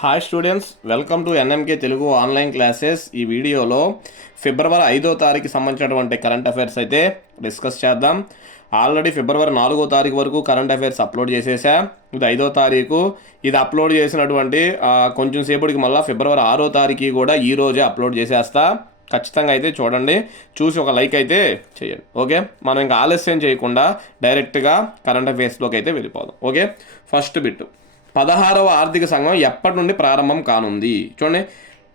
Hi students, welcome to NMK Telugu online classes. ఈ వీడియోలో ఫిబ్రవరి 5వ తారీఖు సంబంధించినటువంటి కరెంట్ అఫైర్స్ అయితే డిస్కస్ చేద్దాం. ఆల్రెడీ ఫిబ్రవరి 4వ తారీఖు వరకు కరెంట్ అఫైర్స్ అప్లోడ్ చేసేసా. ఇది 5వ తారీఖు. ఇది అప్లోడ్ చేసినటువంటి కొంచెం సేపటికి మళ్ళీ ఫిబ్రవరి 6వ తారీఖు కూడా ఈరోజే అప్లోడ్ చేసేస్తా. ఖచ్చితంగా అయితే చూడండి, చూసి ఒక లైక్ అయితే చేయండి. ఓకే, మనం ఇంకా ఆలస్యం చేయకుండా డైరెక్ట్గా కరెంట్ అఫైర్స్లోకి అయితే వెళ్ళిపోదాం. ఓకే, ఫస్ట్ బిట్, 16వ ఆర్థిక సంఘం ఎప్పటి నుండి ప్రారంభం కానుంది? చూడండి,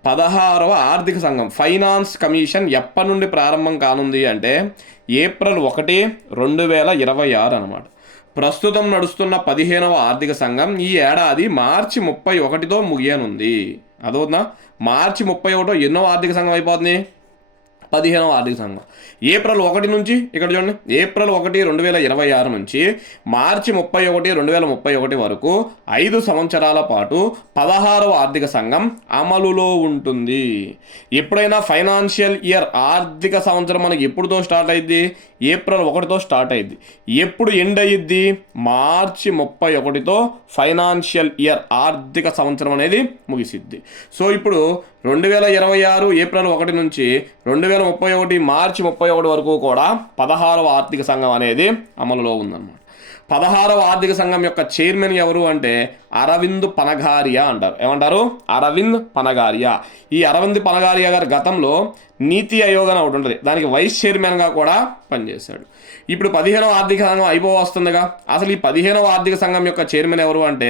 16వ ఆర్థిక సంఘం ఫైనాన్స్ కమిషన్ ఎప్పటి నుండి ప్రారంభం కానుంది అంటే ఏప్రిల్ 1, 2026 అనమాట. ప్రస్తుతం నడుస్తున్న 15వ ఆర్థిక సంఘం ఈ ఏడాది మార్చి 31తో ముగియనుంది. అదవుతుందా? మార్చి 31 ఎన్నో ఆర్థిక సంఘం అయిపోతుంది? 15వ ఆర్థిక సంఘం. ఏప్రిల్ 1 నుంచి ఇక్కడ చూడండి, ఏప్రిల్ 1, 2026 నుంచి మార్చి 31, 2031 వరకు 5 సంవత్సరాల పాటు 16వ ఆర్థిక సంఘం అమలులో ఉంటుంది. ఎప్పుడైనా ఫైనాన్షియల్ ఇయర్ ఆర్థిక సంవత్సరం మనకి ఎప్పుడుతో స్టార్ట్ అయ్యిద్ది? ఏప్రిల్ 1తో స్టార్ట్ అయ్యిద్ది. ఎప్పుడు ఎండ్ అయ్యిద్ది? మార్చి 31తో ఫైనాన్షియల్ ఇయర్ ఆర్థిక సంవత్సరం అనేది ముగిసిద్ది. సో ఇప్పుడు 2026 ఏప్రిల్ 1 నుంచి 2031 మార్చి 31 వరకు కూడా 16వ ఆర్థిక సంఘం అనేది అమలులో ఉందన్నమాట. 16వ ఆర్థిక సంఘం యొక్క చైర్మన్ ఎవరు అంటే అరవింద్ పనగారియా అంటారు. ఏమంటారు? అరవింద్ పనగారియా. ఈ అరవింద్ పనగారియా గారు గతంలో నీతి ఆయోగ్ అని ఒకటి ఉంటుంది, దానికి వైస్ చైర్మన్గా కూడా పనిచేశాడు. ఇప్పుడు 15వ ఆర్థిక సంఘం అయిపోవస్తుందిగా. అసలు ఈ 15వ ఆర్థిక సంఘం యొక్క చైర్మన్ ఎవరు అంటే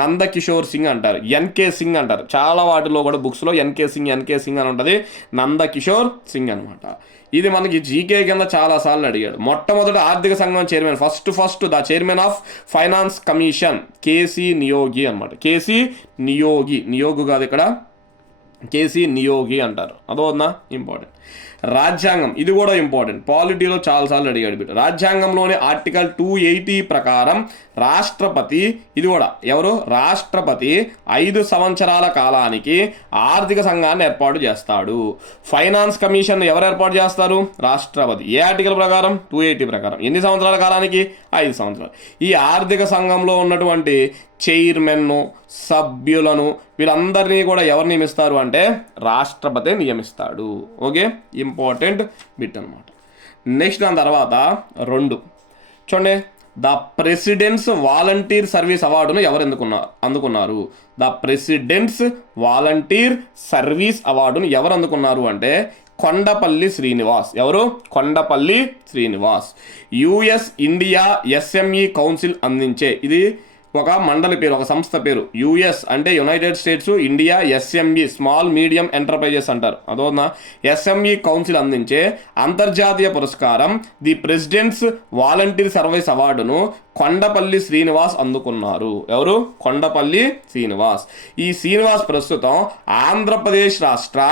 నందకిషోర్ సింగ్ అంటారు, ఎన్కే సింగ్ అంటారు. చాలా వాటిలో కూడా బుక్స్లో ఎన్కే సింగ్ అని ఉంటుంది, నందకిషోర్ సింగ్ అనమాట. ఇది మనకి జీకే కింద చాలాసార్లు అడిగాడు. మొట్టమొదటి ఆర్థిక సంఘం chairman, first the chairman of finance commission KC Neogy అనమాట. కేసీ నియోగి కాదు, ఇక్కడ కేసీ నియోగి అంటారు. అదోనా ఇంపార్టెంట్. రాజ్యాంగం, ఇది కూడా ఇంపార్టెంట్, పాలిటీలో చాలాసార్లు అడిగాడు బిడ్డ. రాజ్యాంగంలోని ఆర్టికల్ 280 ప్రకారం రాష్ట్రపతి, ఇది కూడా ఎవరు? రాష్ట్రపతి 5 సంవత్సరాల కాలానికి ఆర్థిక సంఘాన్ని ఏర్పాటు చేస్తాడు. ఫైనాన్స్ కమిషన్ ఎవరు ఏర్పాటు చేస్తారు? రాష్ట్రపతి. ఏ ఆర్టికల్ ప్రకారం? 280 ప్రకారం. ఎన్ని సంవత్సరాల కాలానికి? 5 సంవత్సరాలు. ఈ ఆర్థిక సంఘంలో ఉన్నటువంటి చైర్మన్, సభ్యులను, వీళ్ళందరినీ కూడా ఎవరు నియమిస్తారు అంటే రాష్ట్రపతి నియమిస్తాడు. ఓకే, ఇంపార్టెంట్ బిట్ అనమాట. నెక్స్ట్ దాని తర్వాత 2 చూడండి, ద ప్రెసిడెంట్స్ వాలంటీర్ సర్వీస్ అవార్డును ఎవరు అందుకున్నారు? ద ప్రెసిడెంట్స్ వాలంటీర్ సర్వీస్ అవార్డును ఎవరు అందుకున్నారు అంటే కొండపల్లి శ్రీనివాస్. ఎవరు? Kondapalli Srinivas. US India SME council అందించే, ఇది ఒక మండలి పేరు, ఒక సంస్థ పేరు. యుఎస్ అంటే United states, India SME small medium enterprises అంటారు. అదోనా ఎస్ఎంఈ కౌన్సిల్ అందించే అంతర్జాతీయ పురస్కారం ది ప్రెసిడెంట్స్ వాలంటీర్ సర్వీస్ అవార్డును కొండపల్లి శ్రీనివాస్ అందుకున్నారు. ఎవరు? కొండపల్లి శ్రీనివాస్. ఈ శ్రీనివాస్ ప్రస్తుతం ఆంధ్రప్రదేశ్ రాష్ట్ర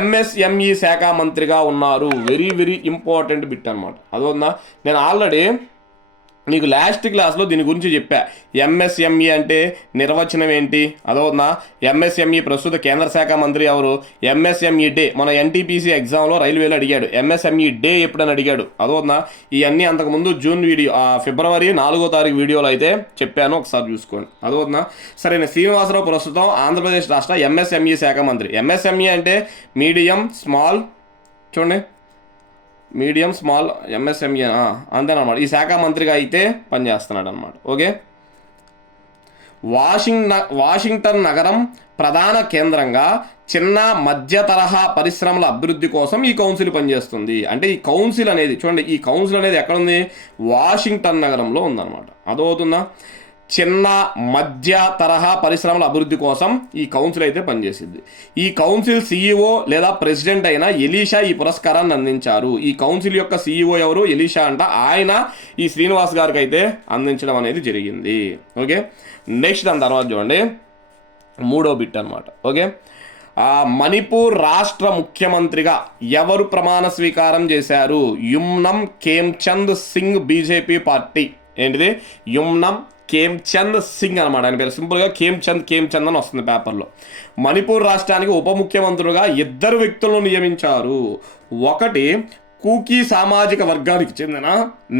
ఎంఎస్ఎంఈ శాఖ మంత్రిగా ఉన్నారు. వెరీ వెరీ ఇంపార్టెంట్ బిట్ అనమాట. అదోనా, నేను ఆల్రెడీ మీకు లాస్ట్ క్లాస్లో దీని గురించి చెప్పా. ఎంఎస్ఎంఈ అంటే నిర్వచనం ఏంటి? అదోనా, ఎంఎస్ఎంఈ ప్రస్తుత కేంద్ర శాఖ మంత్రి ఎవరు? ఎంఎస్ఎంఈ డే మన ఎన్టీపీసీ ఎగ్జామ్లో రైల్వేలో అడిగాడు. ఎంఎస్ఎంఈ డే ఎప్పుడని అడిగాడు. అదోనా, ఇవన్నీ అంతకుముందు ఫిబ్రవరి 4వ తారీఖు వీడియోలో అయితే చెప్పాను, ఒకసారి చూసుకోండి. అదోనా, సరే. శ్రీనివాసరావు ప్రస్తుతం ఆంధ్రప్రదేశ్ రాష్ట్ర ఎంఎస్ఎంఈ శాఖ మంత్రి. ఎంఎస్ఎంఈ అంటే మీడియం స్మాల్, చూడండి, మీడియం స్మాల్ ఎంఎస్ఎంఈ అంతేనమాట. ఈ శాఖ మంత్రిగా అయితే పనిచేస్తున్నాడు అనమాట. ఓకే, వాషింగ్టన్ నగరం ప్రధాన కేంద్రంగా చిన్న మధ్య తరహా పరిశ్రమల అభివృద్ధి కోసం ఈ కౌన్సిల్ పనిచేస్తుంది. అంటే ఈ కౌన్సిల్ అనేది చూడండి, ఈ కౌన్సిల్ అనేది ఎక్కడుంది? వాషింగ్టన్ నగరంలో ఉందన్నమాట. అదవుతుందా? చిన్న మధ్య తరహా పరిశ్రమల అభివృద్ధి కోసం ఈ కౌన్సిల్ అయితే పనిచేసింది. ఈ కౌన్సిల్ సీఈఓ లేదా ప్రెసిడెంట్ అయిన ఎలీషా ఈ పురస్కారాన్ని అందించారు. ఈ కౌన్సిల్ యొక్క సీఈఓ ఎవరు? ఎలీషా అంట. ఆయన ఈ శ్రీనివాస్ గారికి అయితే అందించడం అనేది జరిగింది. ఓకే, నెక్స్ట్ దాని తర్వాత చూడండి 3వ బిట్ అనమాట. ఓకే, మణిపూర్ రాష్ట్ర ముఖ్యమంత్రిగా ఎవరు ప్రమాణ స్వీకారం చేశారు? యుమ్నం ఖేమ్చంద్ సింగ్, బీజేపీ పార్టీ. ఏంటిది? యుమ్నం ఖేమ్చంద్ సింగ్ అనమాట. ఆయన పేరు సింపుల్గా ఖేమ్చంద్ అని వస్తుంది పేపర్లో. మణిపూర్ రాష్ట్రానికి ఉప ముఖ్యమంత్రులుగా 2 వ్యక్తులను నియమించారు. ఒకటి కూకీ సామాజిక వర్గానికి చెందిన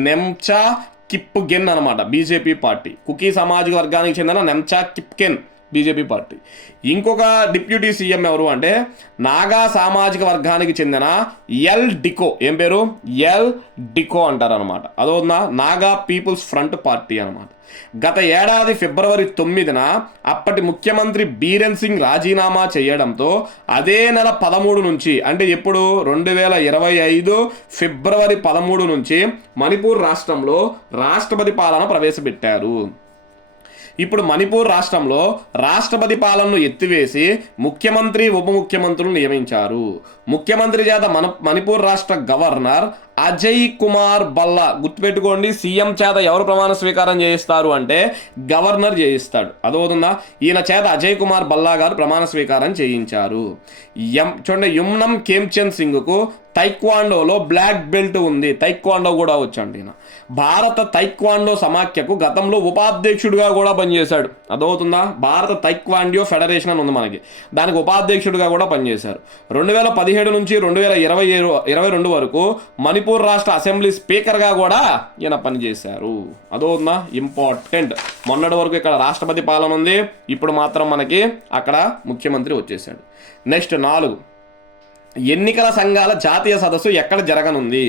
నెమ్చా కిప్గెన్ అనమాట, బీజేపీ పార్టీ. కుకీ సామాజిక వర్గానికి చెందిన నెమ్చా కిప్గెన్ బీజేపీ పార్టీ. ఇంకొక డిప్యూటీ సీఎం ఎవరు అంటే నాగా సామాజిక వర్గానికి చెందిన ఎల్ డికో. ఏం పేరు? ఎల్ డికో అంటారనమాట. అదోనా నాగా పీపుల్స్ ఫ్రంట్ పార్టీ అనమాట. గత ఏడాది ఫిబ్రవరి 9న అప్పటి ముఖ్యమంత్రి బీరెన్ సింగ్ రాజీనామా చేయడంతో అదే నెల 13 నుంచి, అంటే ఎప్పుడు 2025 ఫిబ్రవరి 13 నుంచి మణిపూర్ రాష్ట్రంలో రాష్ట్రపతి పాలన ప్రవేశపెట్టారు. ఇప్పుడు మణిపూర్ రాష్ట్రంలో రాష్ట్రపతి పాలనను ఎత్తివేసి ముఖ్యమంత్రి ఉప ముఖ్యమంత్రులు నియమించారు. ముఖ్యమంత్రి చేత మణిపూర్ రాష్ట్ర గవర్నర్ అజయ్ కుమార్ భల్లా, గుర్తుపెట్టుకోండి, సీఎం చేత ఎవరు ప్రమాణ స్వీకారం చేయిస్తారు అంటే గవర్నర్ చేయిస్తాడు. అదవుతుందా? ఈయన చేత అజయ్ కుమార్ భల్లా గారు ప్రమాణ స్వీకారం చేయించారు. చూడండి, యుమ్నం ఖేమ్చంద్ సింగ్కు తైక్వాండోలో బ్లాక్ బెల్ట్ ఉంది. తైక్వాండో కూడా వచ్చండి. ఈయన భారత తైక్వాండో సమాఖ్యకు గతంలో ఉపాధ్యక్షుడిగా కూడా పనిచేశాడు. అదవుతుందా? భారత తైక్వాండో ఫెడరేషన్ అని ఉంది మనకి, దానికి ఉపాధ్యక్షుడిగా కూడా పనిచేశారు. 2017 నుంచి 2022 వరకు మణిపూర్ రాష్ట్ర అసెంబ్లీ స్పీకర్గా కూడా ఈయన పనిచేశారు. అదవుతుందా? ఇంపార్టెంట్. మొన్నటి వరకు ఇక్కడ రాష్ట్రపతి పాలన ఉంది, ఇప్పుడు మాత్రం మనకి అక్కడ ముఖ్యమంత్రి వచ్చేసాడు. నెక్స్ట్ 4, ఎన్నికల సంఘాల జాతీయ సదస్సు ఎక్కడ జరగనుంది?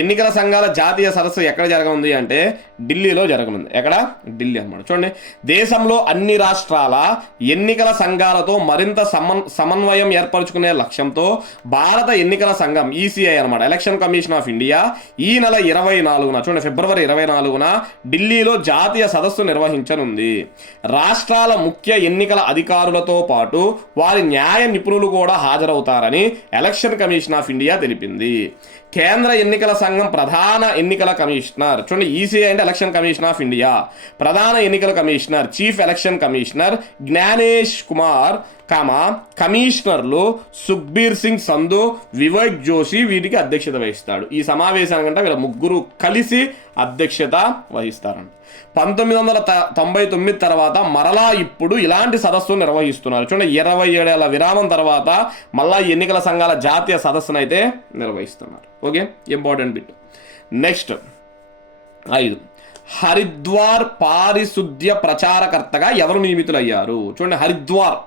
ఎన్నికల సంఘాల జాతీయ సదస్సు ఎక్కడ జరగనుంది అంటే ఢిల్లీలో జరగనుంది. ఎక్కడ? ఢిల్లీ అన్నమాట. చూడండి, దేశంలో అన్ని రాష్ట్రాల ఎన్నికల సంఘాలతో మరింత సమన్వయం ఏర్పరచుకునే లక్ష్యంతో భారత ఎన్నికల సంఘం ఈసీఐ అనమాట, ఎలక్షన్ కమిషన్ ఆఫ్ ఇండియా, ఈ నెల 24న, చూడండి ఫిబ్రవరి 24న ఢిల్లీలో జాతీయ సదస్సు నిర్వహించనుంది. రాష్ట్రాల ముఖ్య ఎన్నికల అధికారులతో పాటు వారి న్యాయ నిపుణులు కూడా హాజరవుతారని ఎలక్షన్ కమిషన్ ఆఫ్ ఇండియా తెలిపింది. కేంద్ర ఎన్నికల సంఘం ప్రధాన ఎన్నికల కమిషనర్, చూడండి ఈసీఐ అంటే ఎలక్షన్ కమిషన్ ఆఫ్ ఇండియా, ప్రధాన ఎన్నికల commissioner chief election commissioner Gyanesh Kumar కమిషనర్లు సుఖ్బీర్ సింగ్ సంధు, వివేక్ జోషి వీటికి అధ్యక్షత వహిస్తాడు. ఈ సమావేశానికంటే వీళ్ళ ముగ్గురు కలిసి అధ్యక్షత వహిస్తారంట. 1999 తర్వాత మరలా ఇప్పుడు ఇలాంటి సదస్సు నిర్వహిస్తున్నారు. చూడండి, 27 ఏళ్ల విరామం తర్వాత మళ్ళా ఎన్నికల సంఘాల జాతీయ సదస్సును అయితే నిర్వహిస్తున్నారు. Okay, important bit. Next 5, Haridwar పారిశుద్ధ్య ప్రచారకర్తగా ఎవరు నియమితులయ్యారు? చూడండి, హరిద్వార్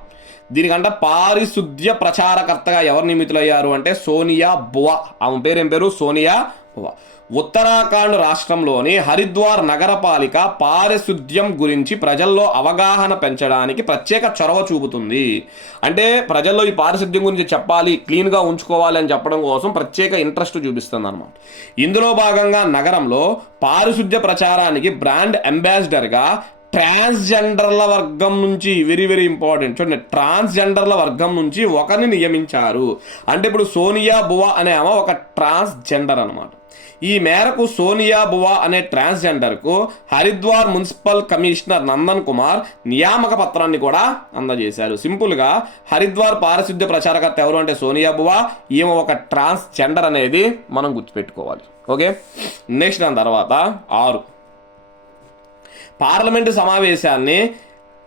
దీనికంటే పారిశుద్ధ్య ప్రచారకర్తగా ఎవరు నియమితులయ్యారు అంటే సోనియా బువా. ఆమె పేరు ఏం పేరు? సోనియా బువా. ఉత్తరాఖండ్ రాష్ట్రంలోని హరిద్వార్ నగరపాలిక పారిశుద్ధ్యం గురించి ప్రజల్లో అవగాహన పెంచడానికి ప్రత్యేక చొరవ చూపుతుంది. అంటే ప్రజల్లో ఈ పారిశుద్ధ్యం గురించి చెప్పాలి, క్లీన్గా ఉంచుకోవాలి అని చెప్పడం కోసం ప్రత్యేక ఇంట్రెస్ట్ చూపిస్తుంది అనమాట. ఇందులో భాగంగా నగరంలో పారిశుద్ధ్య ప్రచారానికి బ్రాండ్ అంబాసిడర్గా ట్రాన్స్జెండర్ల వర్గం నుంచి, వెరీ వెరీ ఇంపార్టెంట్, చూడండి, ట్రాన్స్జెండర్ల వర్గం నుంచి ఒకరిని నియమించారు. అంటే ఇప్పుడు సోనియా బువా అనే ఆమె ఒక ట్రాన్స్జెండర్ అనమాట. ఈ మేరకు సోనియా బువా అనే ట్రాన్స్జెండర్కు హరిద్వార్ మున్సిపల్ కమిషనర్ నందన్ కుమార్ నియామక పత్రాన్ని కూడా అందజేశారు. సింపుల్గా హరిద్వార్ పారిశుద్ధ్య ప్రచారకర్త ఎవరు అంటే సోనియా బువా, ఈమె ఒక ట్రాన్స్జెండర్ అనేది మనం గుర్తుపెట్టుకోవాలి. ఓకే, నెక్స్ట్ దాని తర్వాత 6, పార్లమెంటు సమావేశాన్ని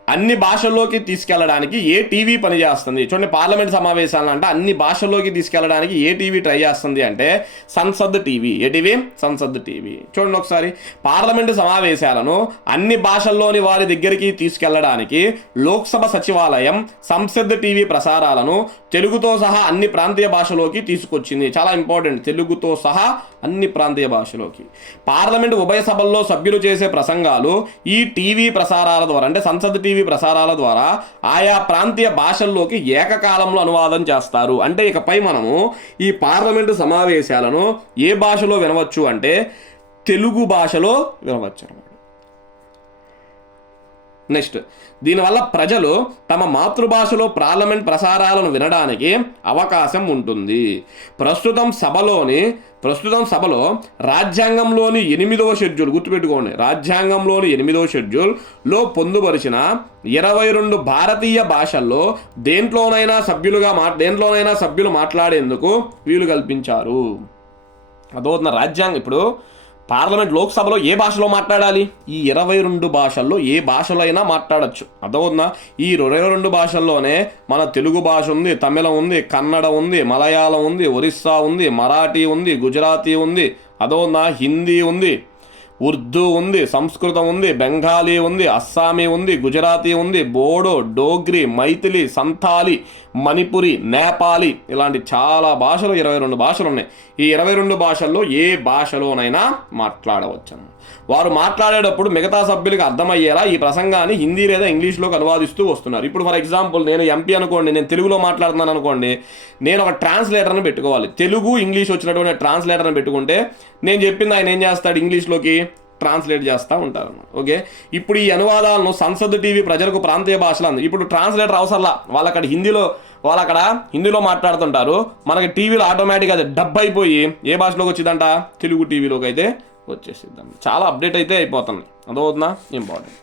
అన్ని భాషల్లోకి తీసుకెళ్లడానికి ఏ టీవీ పనిచేస్తుంది? చూడండి, పార్లమెంట్ సమావేశాలను అంటే అన్ని భాషల్లోకి తీసుకెళ్లడానికి ఏ టీవీ ట్రై చేస్తుంది అంటే సంసద్ టీవీ. ఏ టీవీ? సంసద్ టీవీ. చూడండి ఒకసారి, పార్లమెంటు సమావేశాలను అన్ని భాషల్లోని వారి దగ్గరికి తీసుకెళ్లడానికి లోక్సభ సచివాలయం సంసద్ టీవీ ప్రసారాలను తెలుగుతో సహా అన్ని ప్రాంతీయ భాషలోకి తీసుకొచ్చింది. చాలా ఇంపార్టెంట్, తెలుగుతో సహా అన్ని ప్రాంతీయ భాషలోకి. పార్లమెంటు ఉభయ సభల్లో సభ్యులు చేసే ప్రసంగాలు ఈ టీవీ ప్రసారాల ద్వారా, అంటే సంసద్ టీవీ ప్రసారాల ద్వారా ఆయా ప్రాంతీయ భాషల్లోకి ఏకకాలంలో అనువాదం చేస్తారు. అంటే ఇకపై మనము ఈ పార్లమెంటు సమావేశాలను ఏ భాషలో వినవచ్చు అంటే తెలుగు భాషలో వినవచ్చు అన్నమాట. నెక్స్ట్, దీనివల్ల ప్రజలు తమ మాతృభాషలో పార్లమెంట్ ప్రసారాలను వినడానికి అవకాశం ఉంటుంది. ప్రస్తుతం సభలో రాజ్యాంగంలోని 8వ షెడ్యూల్, గుర్తుపెట్టుకోండి, రాజ్యాంగంలోని 8వ షెడ్యూల్లో పొందుపరిచిన 22 భారతీయ భాషల్లో దేంట్లోనైనా సభ్యులు మాట్లాడేందుకు వీలు కల్పించారు. అదవుతున్న రాజ్యాంగం. ఇప్పుడు పార్లమెంట్ లోక్సభలో ఏ భాషలో మాట్లాడాలి? ఈ 22 భాషల్లో ఏ భాషలో అయినా మాట్లాడచ్చు. అదవుతుందా? ఈ 22 భాషల్లోనే మన తెలుగు భాష ఉంది, తమిళం ఉంది, కన్నడ ఉంది, మలయాళం ఉంది, ఒరిస్సా ఉంది, మరాఠీ ఉంది, గుజరాతీ ఉంది, అదవుతుందా, హిందీ ఉంది, ఉర్దూ ఉంది, సంస్కృతం ఉంది, బెంగాలీ ఉంది, అస్సామీ ఉంది, గుజరాతీ ఉంది, బోడో, డోగ్రి, మైథిలి, సంతాలి, మణిపురి, నేపాలి, ఇలాంటి చాలా భాషలు 22 భాషలు ఉన్నాయి. ఈ 22 భాషల్లో ఏ భాషలోనైనా మాట్లాడవచ్చు. వారు మాట్లాడేటప్పుడు మిగతా సభ్యులకు అర్థమయ్యేలా ఈ ప్రసంగాన్ని హిందీ లేదా ఇంగ్లీష్లోకి అనువాదిస్తూ వస్తున్నారు. ఇప్పుడు ఫర్ ఎగ్జాంపుల్ నేను ఎంపీ అనుకోండి, నేను తెలుగులో మాట్లాడుతున్నాను అనుకోండి, నేను ఒక ట్రాన్స్లేటర్ని పెట్టుకోవాలి. తెలుగు ఇంగ్లీష్ వచ్చినటువంటి ట్రాన్స్లేటర్ని పెట్టుకుంటే నేను చెప్పింది ఆయన ఏం చేస్తాడు, ఇంగ్లీష్లోకి ట్రాన్స్లేట్ చేస్తూ ఉంటారు. ఓకే, ఇప్పుడు ఈ అనువాదాలను సంసద్ టీవీ ప్రజలకు ప్రాంతీయ భాషలు ఇప్పుడు ట్రాన్స్లేటర్ అవసరంలా, వాళ్ళు అక్కడ హిందీలో మాట్లాడుతుంటారు, మనకి టీవీలో ఆటోమేటిక్గా అది డబ్ అయిపోయి ఏ భాషలోకి వచ్చిందంట, తెలుగు టీవీలోకి అయితే వచ్చేసిద్దాం. చాలా అప్డేట్ అయితే అయిపోతుంది, అదవుతుందా, ఇంపార్టెంట్.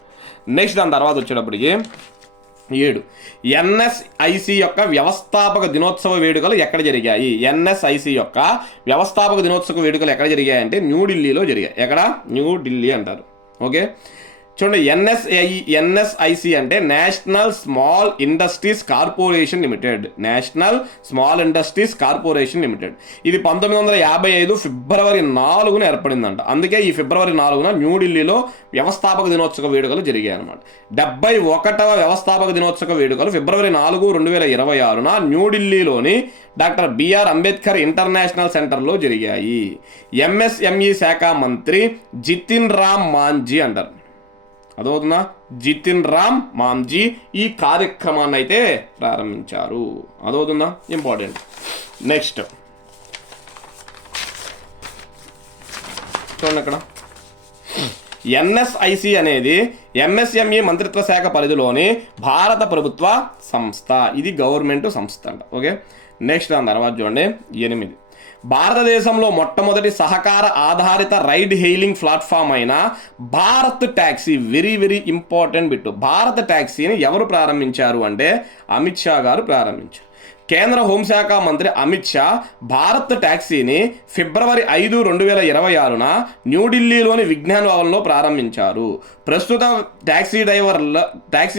నెక్స్ట్ దాని తర్వాత వచ్చేటప్పటికి 7 ఎన్ఎస్ఐసి యొక్క వ్యవస్థాపక దినోత్సవ వేడుకలు ఎక్కడ జరిగాయి? ఎన్ఎస్ఐసి యొక్క వ్యవస్థాపక దినోత్సవ వేడుకలు ఎక్కడ జరిగాయి అంటే న్యూఢిల్లీలో జరిగాయి. ఎక్కడ? న్యూఢిల్లీ అంటారు. ఓకే, చూడండి, ఎన్ఎస్ఐసి అంటే national small industries corporation limited. National small industries corporation limited. ఇది 1955 ఫిబ్రవరి 4న ఏర్పడిందంట. అందుకే ఈ ఫిబ్రవరి 4న న్యూఢిల్లీలో వ్యవస్థాపక దినోత్సవ వేడుకలు జరిగాయి అనమాట. 71వ వ్యవస్థాపక దినోత్సవ వేడుకలు ఫిబ్రవరి 4, 2026న న్యూఢిల్లీలోని డాక్టర్ బిఆర్ అంబేద్కర్ ఇంటర్నేషనల్ సెంటర్లో జరిగాయి. ఎంఎస్ఎంఈ శాఖ మంత్రి జితిన్ రామ్ మాంఝీ అంటారు. అదవుతుందా, జితిన్ రామ్ మాంఝీ ఈ కార్యక్రమాన్ని అయితే ప్రారంభించారు. అదవుతుందా, ఇంపార్టెంట్. నెక్స్ట్ చూడండి, ఇక్కడ ఎన్ఎస్ఐసి అనేది ఎంఎస్ఎంఈ మంత్రిత్వ శాఖ పరిధిలోని భారత ప్రభుత్వ సంస్థ. ఇది గవర్నమెంట్ సంస్థ అంట. ఓకే, నెక్స్ట్ దాని తర్వాత చూడండి 8 భారతదేశంలో మొట్టమొదటి సహకార ఆధారిత రైడ్ హెయిలింగ్ ప్లాట్ఫామ్ అయిన Bharat taxi. Very very important bit. Bharat ట్యాక్సీని ఎవరు ప్రారంభించారు అంటే అమిత్ షా గారు ప్రారంభించారు. కేంద్ర హోంశాఖ మంత్రి అమిత్ షా భారత్ ట్యాక్సీని ఫిబ్రవరి 5, 2026న న్యూఢిల్లీలోని విజ్ఞాన్ భవన్లో ప్రారంభించారు. ప్రస్తుతం టాక్సీ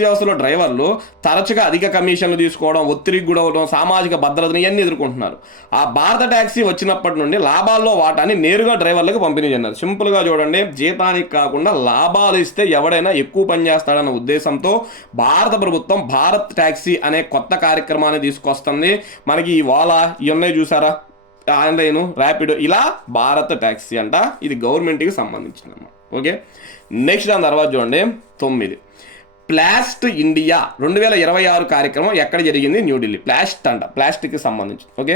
వ్యవస్థలో డ్రైవర్లు తరచుగా అధిక కమిషన్లు తీసుకోవడం, ఒత్తిడికి గురవడం, సామాజిక భద్రతను ఇవన్నీ ఎదుర్కొంటున్నారు. ఆ భారత ట్యాక్సీ వచ్చినప్పటి నుండి లాభాల్లో వాటాన్ని నేరుగా డ్రైవర్లకు పంపిణీ చేస్తున్నారు. సింపుల్గా చూడండి, జీతానికి కాకుండా లాభాలు ఇస్తే ఎవడైనా ఎక్కువ పని చేస్తాడన్న ఉద్దేశంతో భారత ప్రభుత్వం భారత్ ట్యాక్సీ అనే కొత్త కార్యక్రమాన్ని తీసుకొస్తుంది. మనకి ఈ ఓలా ఇవన్నీ చూసారా, ఆన్లైన్, ర్యాపిడో, ఇలా భారత్ ట్యాక్సీ అంట. ఇది గవర్నమెంట్కి సంబంధించింది. ఓకే, నెక్స్ట్ దాని తర్వాత చూడండి 9 ప్లాస్ట్ ఇండియా 2026 కార్యక్రమం ఎక్కడ జరిగింది? న్యూఢిల్లీ. ప్లాస్ట్ అంట, ప్లాస్టిక్కి సంబంధించి. ఓకే,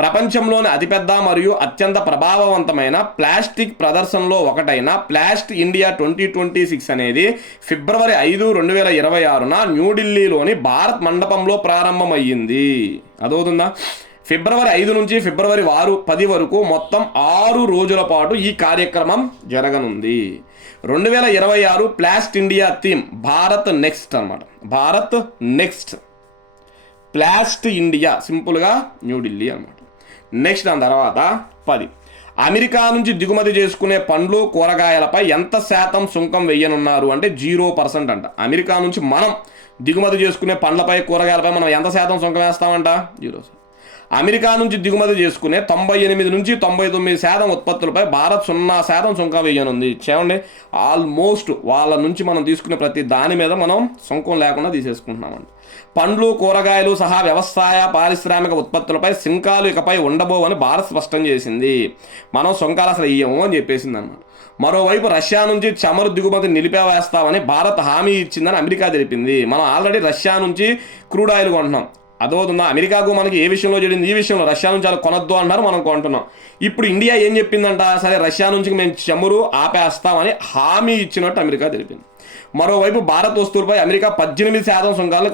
ప్రపంచంలోని అతిపెద్ద మరియు అత్యంత ప్రభావవంతమైన ప్లాస్టిక్ ప్రదర్శనలో ఒకటైన ప్లాస్ట్ ఇండియా 2026 అనేది ఫిబ్రవరి 5, 2026న న్యూఢిల్లీలోని భారత్ మండపంలో ప్రారంభమయ్యింది. అదవుతుందా, ఫిబ్రవరి 5 నుంచి ఫిబ్రవరి 10 వరకు మొత్తం 6 రోజుల పాటు ఈ కార్యక్రమం జరగనుంది. 2026 ప్లాస్ట్ ఇండియా థీమ్ భారత్ నెక్స్ట్ అనమాట. భారత్ నెక్స్ట్, ప్లాస్ట్ ఇండియా, సింపుల్గా న్యూఢిల్లీ అనమాట. నెక్స్ట్ దాని తర్వాత 10 అమెరికా నుంచి దిగుమతి చేసుకునే పండ్లు కూరగాయలపై ఎంత శాతం సుంకం వేయనున్నారు అంటే 0% అంట. అమెరికా నుంచి మనం దిగుమతి చేసుకునే పండ్లపై కూరగాయలపై మనం ఎంత శాతం సుంకం వేస్తామంట? 0%. అమెరికా నుంచి దిగుమతి చేసుకునే 98 నుంచి 99% ఉత్పత్తులపై భారత్ 0% సుంకం వేయనుంది. చూడండి, ఆల్మోస్ట్ వాళ్ళ నుంచి మనం తీసుకునే ప్రతి దాని మీద మనం సుంకం లేకుండా తీసేసుకుంటున్నామండి. పండ్లు కూరగాయలు సహా వ్యవసాయ పారిశ్రామిక ఉత్పత్తులపై సుంకాలు ఇకపై ఉండబోవని భారత్ స్పష్టం చేసింది. మనం సుంకాలు అసలు ఇయ్యము అని చెప్పేసింది అన్నమాట. మరోవైపు రష్యా నుంచి చమురు దిగుమతి నిలిపివేస్తామని భారత్ హామీ ఇచ్చిందని అమెరికా తెలిపింది. మనం ఆల్రెడీ రష్యా నుంచి క్రూడ్ ఆయిల్ కొంటున్నాం. అదవుతుందా, అమెరికాకు మనకి ఏ విషయంలో జరిగింది? ఈ విషయంలో రష్యా నుంచి అలా కొనొద్దు అన్నారు, మనం కొంటున్నాం. ఇప్పుడు ఇండియా ఏం చెప్పిందంట, సరే రష్యా నుంచి మేము చమురు ఆపేస్తామని హామీ ఇచ్చినట్టు అమెరికా తెలిపింది. మరోవైపు భారత్ వస్తువులపై అమెరికా 18% సుంకాలు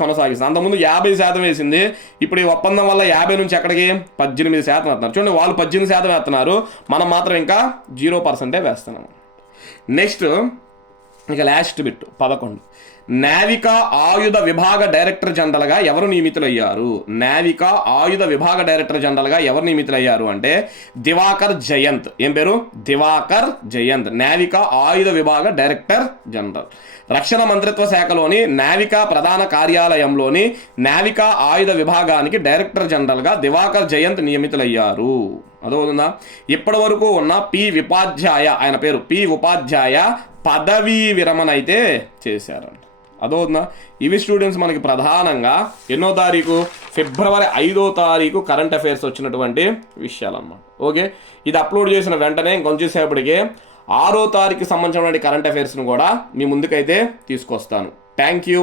కొనసాగిస్తుంది. అంతకుముందు 50% వేసింది. ఇప్పుడు ఈ ఒప్పందం వల్ల 50 నుంచి ఎక్కడికి 18% వేస్తున్నారు. చూడండి, వాళ్ళు 18% వేస్తున్నారు, మనం మాత్రం ఇంకా 0% వేస్తున్నాము. నెక్స్ట్ ఇక లాస్ట్ బిట్ 11 నావికా ఆయుధ విభాగ డైరెక్టర్ జనరల్గా ఎవరు నియమితులయ్యారు? నావికా ఆయుధ విభాగ డైరెక్టర్ జనరల్గా ఎవరు నియమితులయ్యారు అంటే దివాకర్ జయంత్. ఏం పేరు? దివాకర్ జయంత్, నావికా ఆయుధ విభాగ డైరెక్టర్ జనరల్. రక్షణ మంత్రిత్వ శాఖలోని నావికా ప్రధాన కార్యాలయంలోని నావికా ఆయుధ విభాగానికి డైరెక్టర్ జనరల్గా దివాకర్ జయంత్ నియమితులయ్యారు. అదవుతుందా? ఇప్పటి వరకు ఉన్న పి ఉపాధ్యాయ, ఆయన పేరు పి ఉపాధ్యాయ పదవీ విరమణ అయితే చేశారంట. అదవుతుందా? ఇవి స్టూడెంట్స్ మనకి ప్రధానంగా ఎన్నో తారీఖు, ఫిబ్రవరి 5వ తారీఖు కరెంట్ అఫైర్స్ వచ్చినటువంటి విషయాలన్నమాట. ఓకే, ఇది అప్లోడ్ చేసిన వెంటనే ఇంకొంచెం సేపటికే 6వ తారీఖుకి సంబంధించినటువంటి కరెంట్ అఫైర్స్ను కూడా మీ ముందుకైతే తీసుకొస్తాను. Thank you.